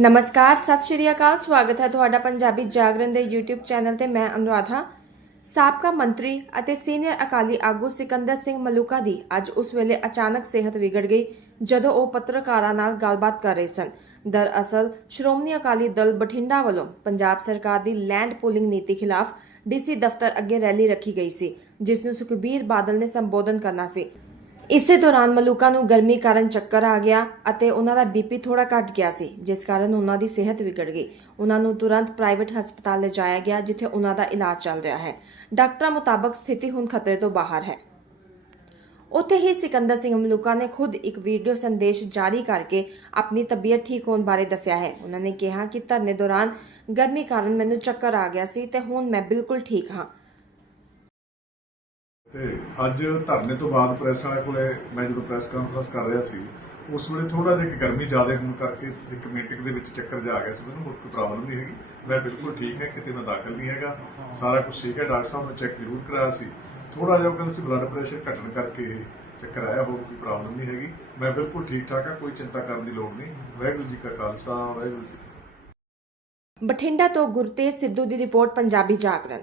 ਨਮਸਕਾਰ, ਸਤਿ ਸ਼੍ਰੀ ਅਕਾਲ, ਸਵਾਗਤ ਹੈ ਤੁਹਾਡਾ ਪੰਜਾਬੀ ਜਾਗਰਣ ਦੇ YouTube ਚੈਨਲ ਤੇ ਮੈਂ ਅਨੁਰਾਧਾ। ਸਾਬਕਾ ਮੰਤਰੀ ਅਤੇ ਸੀਨੀਅਰ ਅਕਾਲੀ ਆਗੂ ਸਿਕੰਦਰ ਸਿੰਘ ਮਲੂਕਾ ਦੀ ਅੱਜ ਉਸ ਵੇਲੇ ਅਚਾਨਕ ਸਿਹਤ ਵਿਗੜ ਗਈ, ਜਦੋਂ ਉਹ ਪੱਤਰਕਾਰਾਂ ਨਾਲ ਗੱਲਬਾਤ ਕਰ ਰਹੇ ਸਨ। ਦਰਅਸਲ, ਸ਼੍ਰੋਮਣੀ ਅਕਾਲੀ ਦਲ ਬਠਿੰਡਾ ਵੱਲੋਂ ਪੰਜਾਬ ਸਰਕਾਰ ਦੀ ਲੈਂਡ ਪੂਲਿੰਗ ਨੀਤੀ ਖਿਲਾਫ ਡੀਸੀ ਦਫ਼ਤਰ ਅੱਗੇ ਰੈਲੀ ਰੱਖੀ ਗਈ ਸੀ, ਜਿਸ ਨੂੰ ਸੁਖਬੀਰ ਬਾਦਲ ਨੇ ਸੰਬੋਧਨ ਕਰਨਾ ਸੀ। ਇਸੇ ਦੌਰਾਨ ਮਲੂਕਾ ਨੂੰ ਗਰਮੀ ਕਾਰਨ ਚੱਕਰ ਆ ਗਿਆ ਅਤੇ ਉਹਨਾਂ ਦਾ ਬੀਪੀ ਥੋੜਾ ਘਟ ਗਿਆ ਸੀ, ਜਿਸ ਕਾਰਨ ਉਹਨਾਂ ਦੀ ਸਿਹਤ ਵਿਗੜ ਗਈ। ਉਹਨਾਂ ਨੂੰ ਤੁਰੰਤ ਪ੍ਰਾਈਵੇਟ ਹਸਪਤਾਲ ਲਿਜਾਇਆ ਗਿਆ, ਜਿੱਥੇ ਉਹਨਾਂ ਦਾ ਇਲਾਜ ਚੱਲ ਰਿਹਾ ਹੈ। ਡਾਕਟਰਾਂ ਮੁਤਾਬਕ ਸਥਿਤੀ ਹੁਣ ਖਤਰੇ ਤੋਂ ਬਾਹਰ ਹੈ। ਉੱਥੇ ਹੀ ਸਿਕੰਦਰ ਸਿੰਘ ਮਲੂਕਾ ਨੇ ਖੁਦ ਇੱਕ ਵੀਡੀਓ ਸੰਦੇਸ਼ ਜਾਰੀ ਕਰਕੇ ਆਪਣੀ ਤਬੀਅਤ ਠੀਕ ਹੋਣ ਬਾਰੇ ਦੱਸਿਆ ਹੈ। ਉਹਨਾਂ ਨੇ ਕਿਹਾ ਕਿ ਧਰਨੇ ਦੌਰਾਨ ਗਰਮੀ ਕਾਰਨ ਮੈਨੂੰ ਚੱਕਰ ਆ ਗਿਆ ਸੀ ਤੇ ਹੁਣ ਮੈਂ ਬਿਲਕੁਲ ਠੀਕ ਹਾਂ। ਤੇ ਅੱਜ ਧਰਨੇ ਤੋਂ ਬਾਅਦ ਪ੍ਰੈਸ ਵਾਲੇ ਕੋਲੇ ਮੈਂ ਜਦੋਂ ਪ੍ਰੈਸ ਕਾਨਫਰੰਸ ਕਰ ਰਿਹਾ ਸੀ, ਉਸ ਵੇਲੇ ਥੋੜਾ ਜਿਹਾ ਗਰਮੀ ਜ਼ਿਆਦਾ ਹੋਣ ਕਰਕੇ ਇੱਕ ਮੀਟਿੰਗ ਦੇ ਵਿੱਚ ਚੱਕਰ ਜਾ ਆ ਗਿਆ ਸੀ, ਮੈਨੂੰ ਕੋਈ ਪ੍ਰੋਬਲਮ ਨਹੀਂ ਹੈਗੀ। ਮੈਂ ਬਿਲਕੁਲ ਠੀਕ ਹੈ, ਕਿਤੇ ਮੈਂ ਦਾਖਲ ਨਹੀਂ ਹੈਗਾ। ਸਾਰਾ ਕੁਝ ਠੀਕ ਹੈ, ਡਾਕਟਰ ਸਾਹਿਬ ਨੇ ਚੈੱਕ ਜ਼ਰੂਰ ਕਰਾਇਆ ਸੀ। ਥੋੜਾ ਜਿਹਾ ਕਹਿੰਦੇ ਸੀ ਬਲੱਡ ਪ੍ਰੈਸ਼ਰ ਘਟਣ ਕਰਕੇ ਚੱਕਰ ਆਇਆ, ਹੋਰ ਕੋਈ ਪ੍ਰੋਬਲਮ ਨਹੀਂ ਹੈਗੀ। ਮੈਂ ਬਿਲਕੁਲ ਠੀਕ ਠਾਕ ਹਾਂ, ਕੋਈ ਚਿੰਤਾ ਕਰਨ ਦੀ ਲੋੜ ਨਹੀਂ। ਵਾਹਿਗੁਰੂ ਜੀ ਕਾ ਖਾਲਸਾ, ਵਾਹਿਗੁਰੂ ਜੀ ਬਠਿੰਡਾ ਤੋਂ ਗੁਰਤੇਜ ਸਿੱਧੂ ਦੀ ਰਿਪੋਰਟ ਪੰਜਾਬੀ ਜਾਗਰਣ।